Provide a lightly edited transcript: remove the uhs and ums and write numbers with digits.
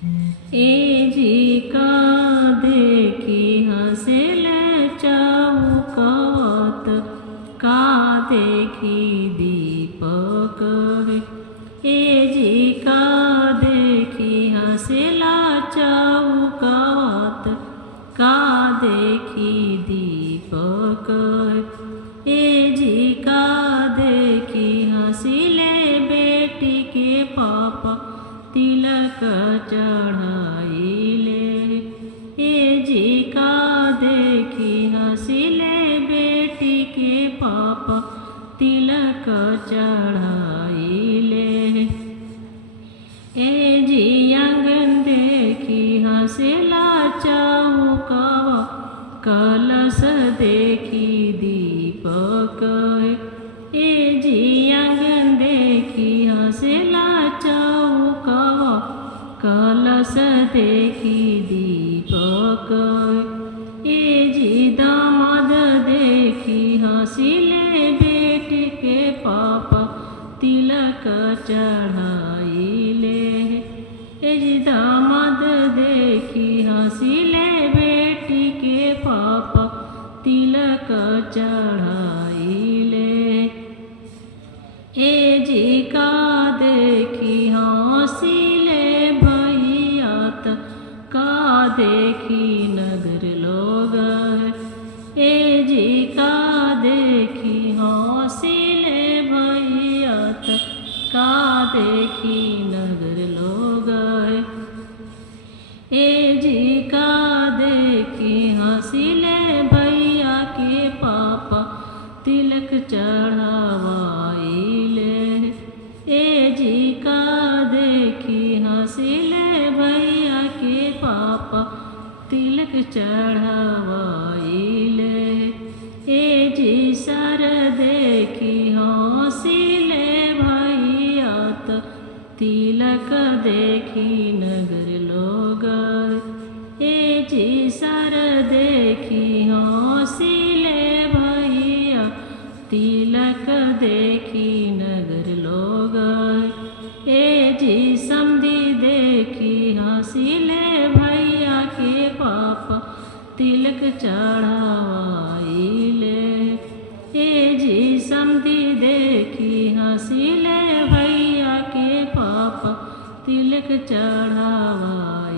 ए जी का देखी हंसेल चौकत का देखी दीपक वे। ए जी का देखी हंसेला चौकत का देखी दीपक वे। ए जी का देखी हंसिले बेटी के पापा तिलक चढ़ाइले। ए जी का देखी हंसिले बेटी के पापा तिलक चढ़ाइले। ए जी आंगन देखी हंसेला चौकवा कलश देखी दीपक। ए जी आंगन देखी हंसेला चौकवा कलश देखी दीपक। ए जी दामाद देखी हंसिले बेटी के पापा तिलक चढ़ाइले। ए जी दामाद देखी हंसिले बेटी के पापा तिलक चढ़ाइले। ए जी का देखी हंसिले भैया का देखी नगर लोग। ए जी का देखी हंसिले भैया का देखी नगर लोग। ए जी का देखी हंसिले भैया के पापा तिलक चढ़ावाइले। ए जी का देखी हंसिले भैया के पापा तिलक चढ़ावाइले। ए जी सर देखी हंसिले भैया तिलक देखी नगर लोग। ए जी सर देखी हंसिले भैया तिलक देखी नगर लोग। ए जी समधी देखी हंसिले भैया के पापा तिलक चढ़ावाइले। ए जी समधी देखी हंसिले भैया के पापा तिलक चढ़ावा।